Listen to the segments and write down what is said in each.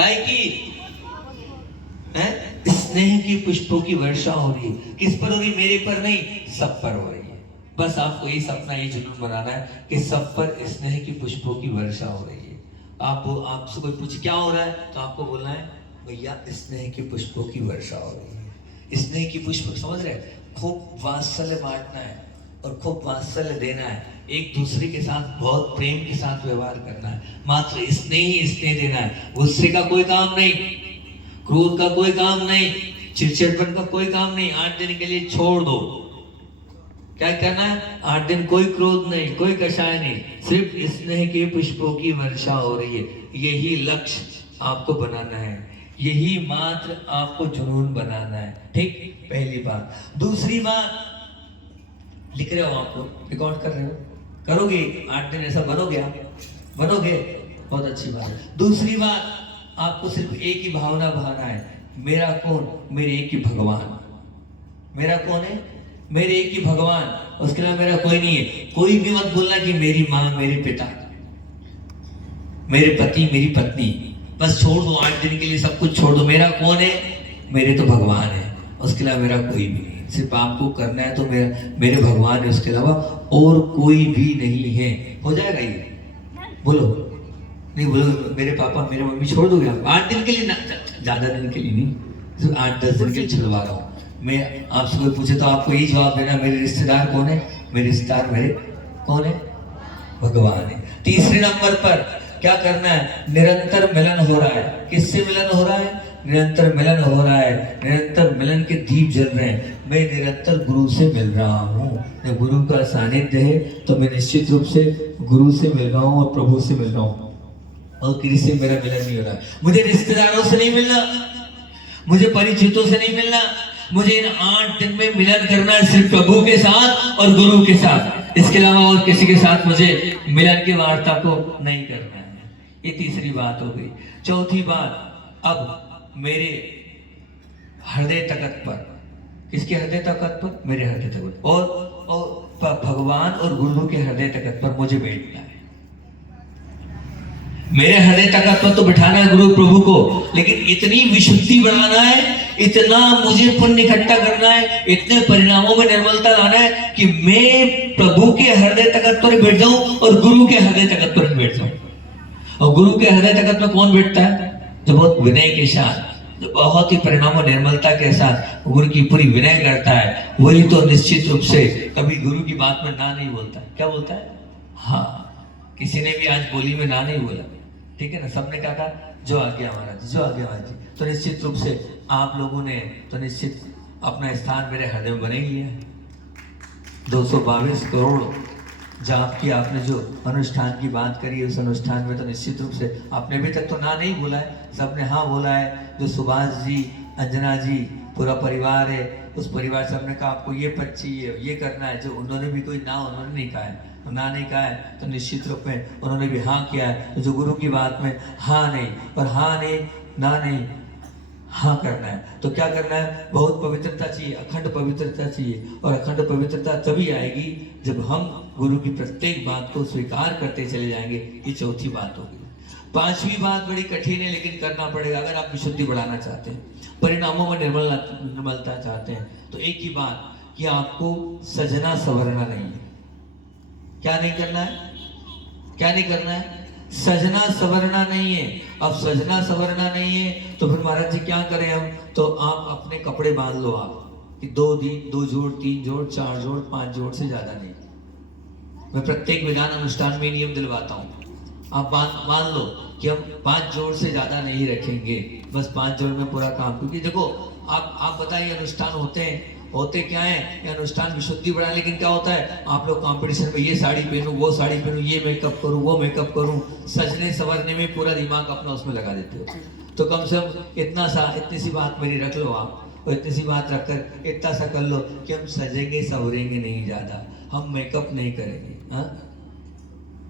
काय की है स्नेह की पुष्पों की वर्षा हो रही है। किस पर हो रही? मेरे पर नहीं, सब पर हो रही है। बस आपको यही सपना, यही जुनून बनाना है कि सब पर स्नेह की पुष्पों की वर्षा हो रही है। आपसे कोई पूछे क्या हो रहा है, तो आपको बोलना है भैया स्नेह की पुष्पों की वर्षा हो रही है। स्नेह की पुष्प, समझ रहे? खूब वात्सल्य बांटना है और खूब वात्सल्य देना है। एक दूसरे के साथ बहुत प्रेम के साथ व्यवहार करना है। मात्र स्नेह ही स्नेह देना है। गुस्से का कोई काम नहीं, क्रोध का कोई काम नहीं, चिड़चिड़पन का कोई काम नहीं। 8 दिन के लिए छोड़ दो। क्या करना है? 8 दिन कोई क्रोध नहीं, कोई कषाय नहीं, सिर्फ स्नेह के पुष्पों की वर्षा हो रही है। यही लक्ष्य आपको बनाना है, यही मात्र आपको जुनून बनाना है। ठीक, पहली बात। दूसरी बात, लिख रहे हो आप लोग, रिकॉर्ड कर रहे हो, करोगे 8 दिन ऐसा बनोगे आप? बनोगे, बहुत अच्छी बात है। दूसरी बात, आपको सिर्फ एक ही भावना बहाना है, मेरा कौन? मेरे एक ही भगवान। मेरा कौन है? मेरे एक ही भगवान, उसके अलावा मेरा कोई नहीं है। कोई भी मत बोलना कि मेरी माँ, मेरे पिता, मेरे पति, मेरी पत्नी, बस छोड़ दो। 8 दिन के लिए सब कुछ छोड़ दो। मेरा कौन है? मेरे तो भगवान है, उसके अलावा मेरा कोई भी नहीं। सिर्फ आपको करना है तो मेरे भगवान है, उसके अलावा और कोई भी नहीं है। हो जाएगा ये? बोलो, नहीं बोलो मेरे पापा, मेरे मम्मी, छोड़ दोगे आप? 8 दिन के लिए ना, ज्यादा दिन के लिए नहीं, सिर्फ 8-10 दिन के लिए छुड़वा रहा हूँ मैं। आपसे कोई पूछे तो आपको यही जवाब देना, मेरे रिश्तेदार कौन है? मेरे रिश्तेदार मेरे कौन है? भगवान है। तीसरे नंबर पर क्या करना है? निरंतर मिलन हो रहा है। किससे मिलन हो रहा है? निरंतर मिलन हो रहा है, निरंतर मिलन के दीप जल रहे हैं। मैं निरंतर गुरु से मिल रहा हूँ। जब गुरु का सानिध्य है तो मैं निश्चित रूप से गुरु से मिल रहा हूँ और प्रभु से मिल रहा हूँ, और किसी से मेरा मिलन नहीं हो रहा। मुझे रिश्तेदारों से नहीं मिलना, मुझे परिचितों से नहीं मिलना, मुझे इन 8 दिन में मिलन करना है सिर्फ प्रभु के साथ और गुरु के साथ। इसके अलावा और किसी के साथ मुझे मिलन की वार्ता को नहीं करना है। ये तीसरी बात हो गई। चौथी बात, अब मेरे हृदय तखत पर, किसके हृदय तखत पर? मेरे हृदय तखत, और भगवान और गुरु के हृदय तखत पर मुझे बैठना है। मेरे हृदय तखत पर तो बिठाना है गुरु प्रभु को, लेकिन इतनी विशुद्धि बढ़ाना है, इतना मुझे पुण्य इकट्ठा करना है, इतने परिणामों में निर्मलता लाना है कि मैं प्रभु के हृदय तखत पर बैठ जाऊं और गुरु के हृदय तखत पर बैठ जाऊं। और गुरु के हृदय तखत में कौन बैठता है? जो बहुत विनय के साथ, जो बहुत ही परिणामों निर्मलता के साथ गुरु की पूरी विनय करता है, वही तो निश्चित रूप से कभी गुरु की बात में ना नहीं बोलता। क्या बोलता है? हाँ, किसी ने भी आज बोली में ना नहीं बोला, ठीक है ना? सबने क्या कहा? जो आ गया महाराज, जो आ गया महाराज जी। तो निश्चित रूप से आप लोगों ने तो निश्चित अपना स्थान मेरे हृदय में बना ही लिया है। 222 करोड़ जाप की आपने जो अनुष्ठान की बात करी है, उस अनुष्ठान में तो निश्चित रूप से आपने अभी तक तो ना नहीं बोला है, सबने हाँ बोला है। जो सुभाष जी, अंजना जी, पूरा परिवार है, उस परिवार से हमने कहा आपको ये पद चाहिए, ये करना है। जो उन्होंने भी कोई ना, उन्होंने नहीं कहा है, तो ना नहीं कहा है तो निश्चित रूप में उन्होंने भी हाँ किया है। तो जो गुरु की बात में हाँ नहीं, और हाँ नहीं, ना नहीं, हाँ करना है। तो क्या करना है? बहुत पवित्रता चाहिए, अखंड पवित्रता चाहिए। और अखंड पवित्रता तभी आएगी जब हम गुरु की प्रत्येक बात को स्वीकार करते चले जाएंगे। ये चौथी बात होगी। पांचवी बात बड़ी कठिन है, लेकिन करना पड़ेगा अगर आप विशुद्धि बढ़ाना चाहते हैं, परिणामों में निर्मलता चाहते हैं। तो एक ही बात कि आपको सजना संवरना नहीं है। क्या नहीं करना है? क्या नहीं करना है? सजना संवरना नहीं है। अब सजना संवरना नहीं है तो फिर महाराज जी क्या करें हम? तो आप अपने कपड़े बांध लो, आप कि 2 जोड़, 3 जोड़, 4 जोड़, 5 जोड़ से ज्यादा नहीं। मैं प्रत्येक विधान अनुष्ठान में नियम दिलवाता हूँ। आप मान लो कि हम 5 जोड़ से ज्यादा नहीं रखेंगे, बस 5 जोड़ में पूरा काम। क्योंकि देखो आप बताइए, अनुष्ठान होते क्या है? ये अनुष्ठान विशुद्धि बढ़ा, लेकिन क्या होता है? आप लोग कंपटीशन में ये साड़ी पहनूं, वो साड़ी पहनूं, ये मेकअप करूं, वो मेकअप करूं, सजने संवरने में पूरा दिमाग अपना उसमें लगा देते हो। तो कम से कम इतनी सी बात मेरी रख लो आप, और इतनी सी बात रखकर इतना सा कर लो कि हम सजेंगे संवरेंगे नहीं ज्यादा, हम मेकअप नहीं करेंगे। हाँ,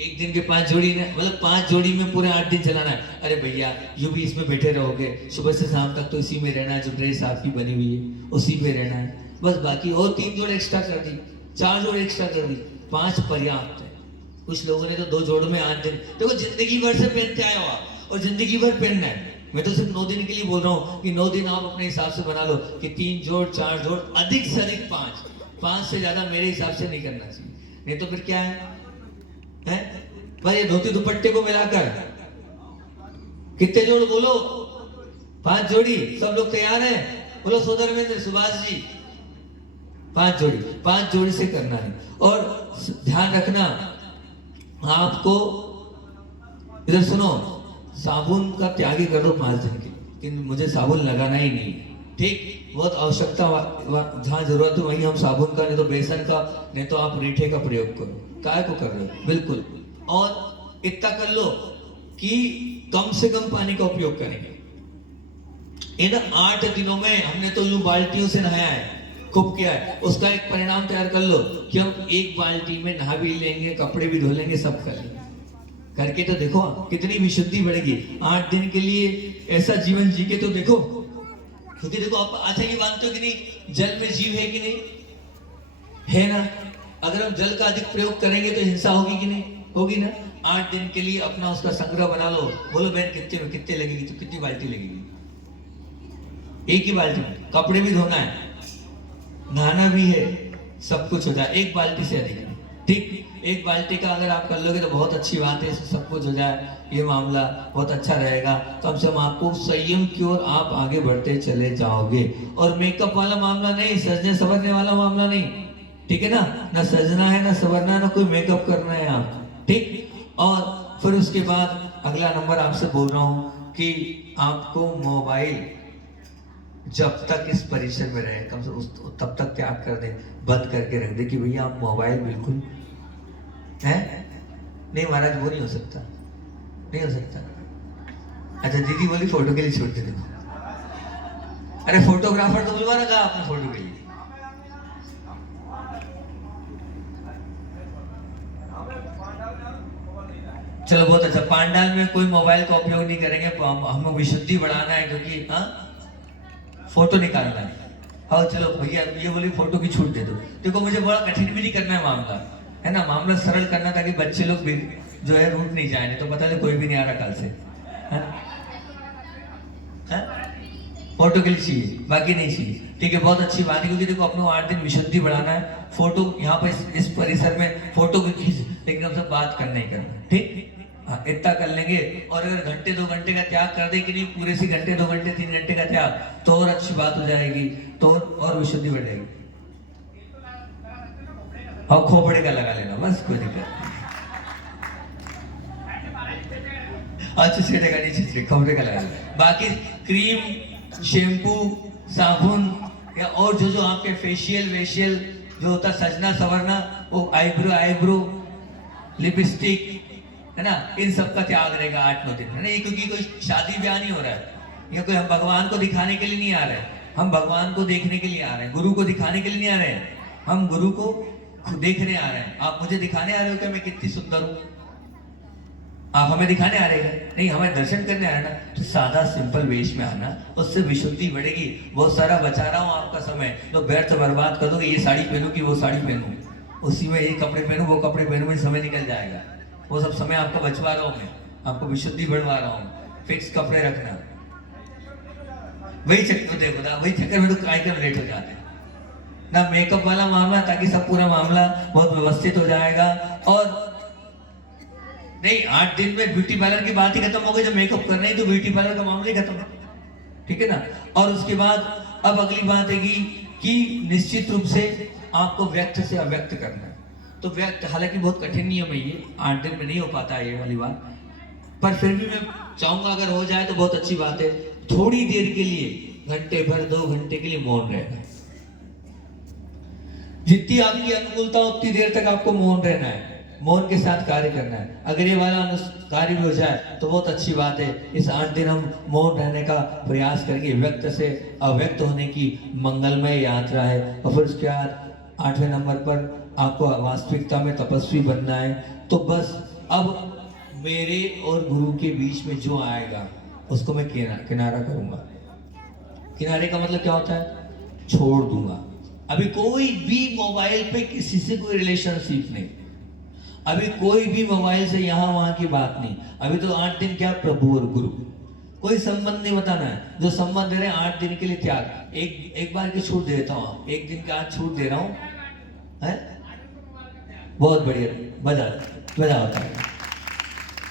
एक दिन के 5 जोड़ी में, मतलब 5 जोड़ी में पूरे 8 दिन चलाना है। अरे भैया यूं भी इसमें बैठे रहोगे, सुबह से शाम तक तो इसी में रहना है। जो ड्रेस आपकी बनी हुई है उसी में रहना है बस। बाकी और 3 जोड़ एक्स्ट्रा कर दी, 4 जोड़ एक्स्ट्रा कर दी, 5 पर्याप्त है। कुछ लोगों ने तो 2 जोड़ों में 8 दिन। देखो जिंदगी भर से पहनते आए हो आप, और जिंदगी भर पहनना है। मैं तो सिर्फ 9 दिन के लिए बोल रहा हूँ कि 9 दिन आप अपने हिसाब से बना लो कि 3 जोड़ 4 जोड़, अधिक से अधिक 5 से ज्यादा मेरे हिसाब से नहीं करना चाहिए। नहीं तो फिर क्या है भाई, ये धोती दुपट्टे को मिलाकर कितने जोड़ बोलो? 5 जोड़ी। सब लोग तैयार हैं? बोलो सोदरवेंद्र, सुभाष जी, 5 जोड़ी, 5 जोड़ी से करना है। और ध्यान रखना आपको, इधर सुनो, साबुन का त्याग ही कर दो 5 दिन के, कि मुझे साबुन लगाना ही नहीं, ठीक। बहुत आवश्यकता जहाँ जरूरत है वहीं हम साबुन का, नहीं तो बेसन का, नहीं तो आप रीठे का प्रयोग करो। काय को कर रहे हो? बिल्कुल। और इतना कर लो कि कम से कम पानी का उपयोग करेंगे। इन 8 दिनों में हमने तो यूं बाल्टियों से नहाया है, खूब किया है। उसका एक परिणाम तैयार कर लो कि हम एक बाल्टी में नहा भी लेंगे, कपड़े भी धो लेंगे, सब कर लेंगे। करके तो देखो कितनी विशुद्धि बढ़ेगी। 8 दिन के लिए ऐसा जीवन जी के तो देखो। क्योंकि देखो आप अच्छा ये मानते हो कि नहीं, जल में जीव है कि नहीं है ना? अगर हम जल का अधिक प्रयोग करेंगे तो हिंसा होगी कि नहीं होगी ना? 8 दिन के लिए अपना उसका संग्रह बना लो। बोलो बहन कितने लगेगी? तो कितनी बाल्टी लगेगी? एक ही बाल्टी में कपड़े भी धोना है, नहाना भी है, सब कुछ हो जाए, एक बाल्टी से अधिक नहीं, ठीक। एक बाल्टी का अगर आप कर लोगे तो बहुत अच्छी बात है, इसमें सब कुछ हो जाए, ये मामला बहुत अच्छा रहेगा। कम से कम आपको संयम की ओर आप आगे बढ़ते चले जाओगे। और मेकअप वाला मामला नहीं, सजने संवरने वाला मामला नहीं, ठीक है ना? ना सजना है, ना संवरना है, ना कोई मेकअप करना है आप, ठीक। और फिर उसके बाद अगला नंबर आपसे बोल रहा हूं कि आपको मोबाइल जब तक इस परिसर में रहे, कम से कम तब तक त्याग कर दे, बंद करके रख दे कि भैया आप मोबाइल बिल्कुल है नहीं। महाराज वो नहीं हो सकता, नहीं हो सकता। अच्छा दीदी बोली फोटो के लिए छोड़ दे। अरे फोटोग्राफर तो बुलवा रखा आपने फोटो के लिए। चलो बहुत अच्छा, पांडाल में कोई मोबाइल का उपयोग नहीं करेंगे, हमें विशुद्धि बढ़ाना है, क्योंकि फोटो निकालना है। हाँ चलो भैया ये बोली फोटो की छूट दे दो। देखो मुझे बड़ा कठिन भी नहीं करना है मामला, है ना? मामला सरल करना ताकि बच्चे लोग भी जो है रूठ नहीं जाए, नहीं तो पता नहीं कोई भी नहीं आ रहा कल से, है? फोटो के लिए चाहिए, बाकी नहीं चाहिए, ठीक है। बहुत अच्छी बात है, क्योंकि देखो अपने 8 दिन विशुद्धि बढ़ाना है। फोटो यहाँ पर इस परिसर में फोटो की खींच एकदम से बात करना ही करना, ठीक। हाँ इतना कर लेंगे। और अगर घंटे 2 घंटे का त्याग कर दे कि नहीं, पूरे से घंटे 2 घंटे 3 घंटे का त्याग, तो और अच्छी बात हो जाएगी, तो और विशुद्धि बढ़ जाएगी। और खोपड़े का लगा लेना, बस कोई दिक्कत अच्छे से जगह नीचे खोपड़े का लगा लेना। बाकी क्रीम, शैम्पू, साबुन या और जो आपके फेशियल वेशियल जो होता है, सजना संवरना, वो आईब्रो लिपस्टिक, है ना, इन सब का त्याग रहेगा 8-9 दिन, है ना? ये क्योंकि कोई शादी ब्याह नहीं हो रहा है, ये कोई हम भगवान को दिखाने के लिए नहीं आ रहे हैं, हम भगवान को देखने के लिए आ रहे हैं, गुरु को दिखाने के लिए नहीं आ रहे हैं, हम गुरु को देखने आ रहे हैं। आप मुझे दिखाने आ रहे हो क्या मैं कितनी सुंदर हूं? आप हमें दिखाने आ रहे हैं? नहीं, हमें दर्शन करने आ रहे हैं ना। तो सादा सिंपल वेश में आना, उससे विशुद्धि बढ़ेगी। बहुत सारा बचा रहा हूँ आपका समय, तो व्यर्थ बर्बाद कर दोगे, ये साड़ी पहनूं कि वो साड़ी पहनूं, उसी में ये कपड़े पहनूं वो कपड़े पहनूं, में समय निकल जाएगा। वो सब समय आपका बचवा रहा हूं मैं, आपको विशुद्धि बढ़वा रहा हूं। फिक्स कपड़े रखना, वही चक्कर देखो ना, वही चक्कर में तो कार्यक्रम लेट हो जाते हैं ना। मेकअप वाला मामला, ताकि सब पूरा मामला बहुत व्यवस्थित हो जाएगा। और नहीं 8 दिन में ब्यूटी पार्लर की बात ही खत्म हो गई, जब मेकअप करना ही तो ब्यूटी पार्लर का मामला ही खत्म, ठीक है ना। और उसके बाद अब अगली बात है कि निश्चित रूप से आपको व्यक्त से अव्यक्त करना है। तो व्यक्त हालांकि बहुत कठिन नियम है ये, 8 दिन में नहीं हो पाता है ये वाली बात, पर फिर भी मैं चाहूंगा अगर हो जाए तो बहुत अच्छी बात है। थोड़ी देर के लिए, घंटे भर 2 घंटे के लिए मौन रहना है। जितनी आपकी अनुकूलता उतनी देर तक आपको मौन रहना है, मौन के साथ कार्य करना है। अगर ये वाला कार्य भी हो जाए तो बहुत अच्छी बात है। इस 8 दिन हम मौन रहने का प्रयास करेंगे। व्यक्त से अव्यक्त होने की मंगलमय यात्रा है। और फिर उसके बाद 8वें नंबर पर आपको वास्तविकता में तपस्वी बनना है। तो बस अब मेरे और गुरु के बीच में जो आएगा उसको मैं किनारा करूंगा। किनारे का मतलब क्या होता है? छोड़ दूंगा। अभी कोई भी मोबाइल पे किसी से कोई रिलेशनशिप नहीं, अभी कोई भी मोबाइल से यहाँ वहां की बात नहीं। अभी तो 8 दिन क्या, प्रभु और गुरु, कोई संबंध नहीं बताना है। जो संबंध दे रहे हैं 8 दिन के लिए त्याग, एक बार की छूट देता हूँ, एक दिन का आज छूट दे रहा हूँ, है बहुत बढ़िया, मजा होता है।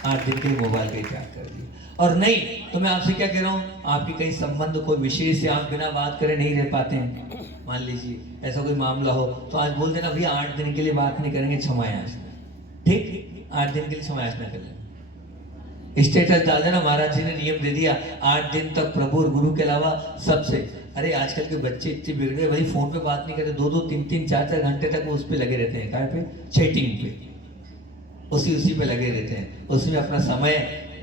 8 दिन के लिए मोबाइल का त्याग कर दिया। और नहीं तो मैं आपसे क्या कह रहा हूँ, आपके कई संबंध कोई विशेष से आप बिना बात करे नहीं रह पाते हैं, मान लीजिए ऐसा कोई मामला हो, तो आज बोल देना भैया 8 दिन के लिए बात नहीं करेंगे, क्षमा याचना, ठीक 8 दिन के लिए क्षमा याचना कर लेना। स्टेटस डाल देना, महाराज जी ने नियम दे दिया 8 दिन तक प्रभु और गुरु के अलावा सबसे। अरे आजकल के बच्चे इतने बिगड़े भाई, फोन पे बात नहीं करते, 2-2, 3-3, 4-4 घंटे तक वो उस पे लगे रहते हैं, काय पे, चैटिंग पे, उसी पे लगे रहते हैं, उसमें अपना समय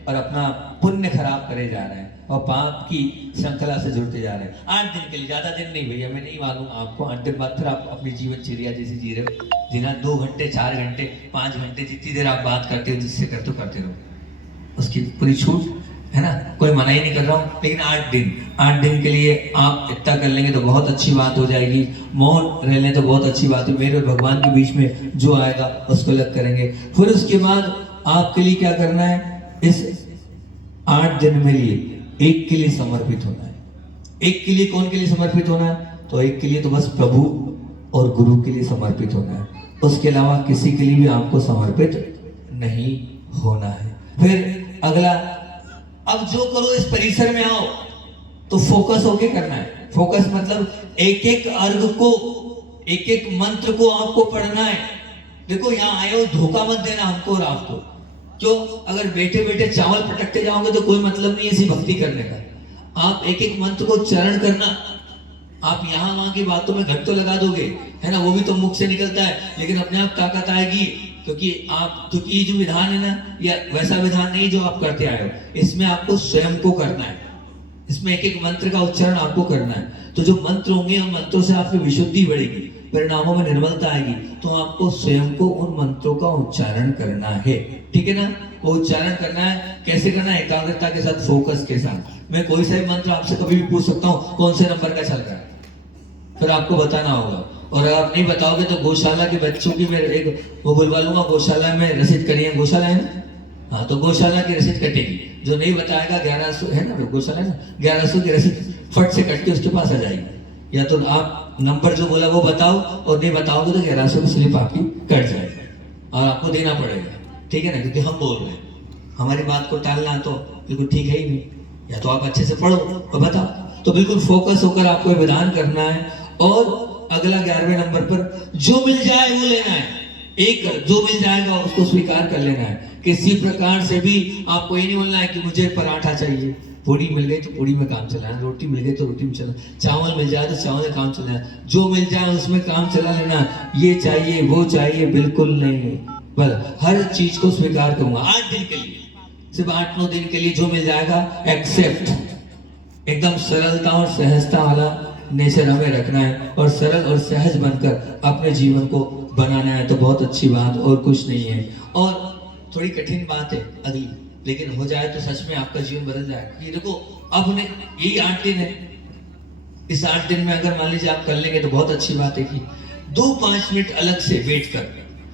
और अपना पुण्य खराब करे जा रहे हैं और पाप की श्रृंखला से जुड़ते जा रहे हैं। 8 दिन के लिए, ज्यादा दिन नहीं भैया, मैं नहीं मालूम आपको 8 दिन बाद फिर आप अपनी जीवनचर्या जैसे जी रहे हो, जिन्हें 2 घंटे 4 घंटे 5 घंटे जितनी देर आप बात करते हो, जिससे करते रहो, उसकी पूरी छूट है ना, कोई मना ही नहीं कर रहा हूँ। लेकिन 8 दिन के लिए आप इतना कर लेंगे तो बहुत अच्छी बात हो जाएगी। मौन रह लें तो बहुत अच्छी बात है, मेरे और भगवान के बीच में जो आएगा उसको अलग करेंगे। फिर उसके बाद आपके लिए क्या करना है, इस 8 दिन में लिए एक के लिए समर्पित होना है। एक के लिए, कौन के लिए समर्पित होना है, तो एक के लिए तो बस प्रभु और गुरु के लिए समर्पित होना है, उसके अलावा किसी के लिए भी आपको समर्पित नहीं होना है। फिर अगला, अब जो करो इस परिसर में आओ तो फोकस होके करना है। फोकस मतलब एक एक अर्घ को, एक एक मंत्र को आपको पढ़ना है। देखो यहाँ आए हो, धोखा मत देना हमको और आपको। क्यों, अगर बैठे बैठे चावल पटकते जाओगे तो कोई मतलब नहीं ऐसी भक्ति करने का। आप एक एक मंत्र को चरण करना। आप यहाँ वहां की बातों में घंटों लगा दोगे, है ना, वो भी तो मुख से निकलता है, लेकिन अपने आप ताकत आएगी, क्योंकि ये जो विधान है ना, या वैसा विधान नहीं जो आप करते आए हो, इसमें आपको स्वयं को करना है। इसमें एक एक मंत्र का उच्चारण आपको करना है। तो जो मंत्र होंगे, उन मंत्रों से आपकी विशुद्धि बढ़ेगी, परिणामों में निर्मलता आएगी, तो आपको स्वयं को उन मंत्रों का उच्चारण करना है, ठीक है ना। वो उच्चारण करना है, कैसे करना है, एकाग्रता के साथ, फोकस के साथ। मैं कोई सा भी मंत्र आपसे कभी भी पूछ सकता हूँ कौन से नंबर का चल रहा है, फिर आपको बताना होगा। और अगर आप नहीं बताओगे तो गौशाला के बच्चों की मैं एक वो बुलवा लूंगा, गौशाला में रसीद करिए, गौशाला है ना, हाँ, तो गौशाला की रसीद कटेगी। जो नहीं बताएगा 1100 है ना, गौशाला है ना, 1100 की रसीद फट से कट के उसके पास आ जाएगी। या तो आप नंबर जो बोला वो बताओ, और नहीं बताओगे तो 1100 की स्लिप आपकी कट जाएगी और आपको देना पड़ेगा, ठीक है ना, क्योंकि हम बोल रहे हैं। हमारी बात को टालना तो बिल्कुल ठीक है ही नहीं। या तो आप अच्छे से पढ़ो और बताओ। तो बिल्कुल फोकस होकर आपको विधान करना है। और अगला 11वें नंबर पर जो मिल जाए वो लेना है। एक जो मिल जाएगा उसको स्वीकार कर लेना है। किसी प्रकार से भी आपको ये नहीं बोलना है कि मुझे पराठा चाहिए, पूड़ी मिल गई तो पूड़ी में काम चलाना, रोटी मिल गई तो रोटी में चला, चावल मिल जाए तो चावल में काम चलाना, जो मिल जाए उसमें काम चला लेना। ये चाहिए वो चाहिए बिल्कुल नहीं, बस हर चीज को स्वीकार करूंगा 8 दिन के लिए, सिर्फ 8-9 दिन के लिए जो मिल जाएगा एक्सेप्ट। एकदम सरलता और सहजता वाला नेचर हमें रखना है और सरल और सहज बनकर अपने जीवन को बनाना है, तो बहुत अच्छी बात और कुछ नहीं है। और थोड़ी कठिन बात है अगली, लेकिन हो जाए तो सच में आपका जीवन बदल जाएगा। ये देखो, अब यही 8 दिन है, इस 8 दिन में अगर मान लीजिए आप कर लेंगे तो बहुत अच्छी बात है कि 2-5 मिनट अलग से बैठकर,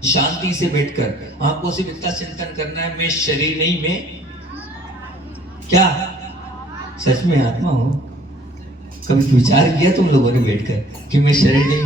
शांति से बैठकर आपको सिर्फ इतना चिंतन करना है, मैं शरीर नहीं, मैं क्या सच में आत्मा हूं। कभी विचार किया तुम लोगों ने बैठकर कि मैं शरीर नहीं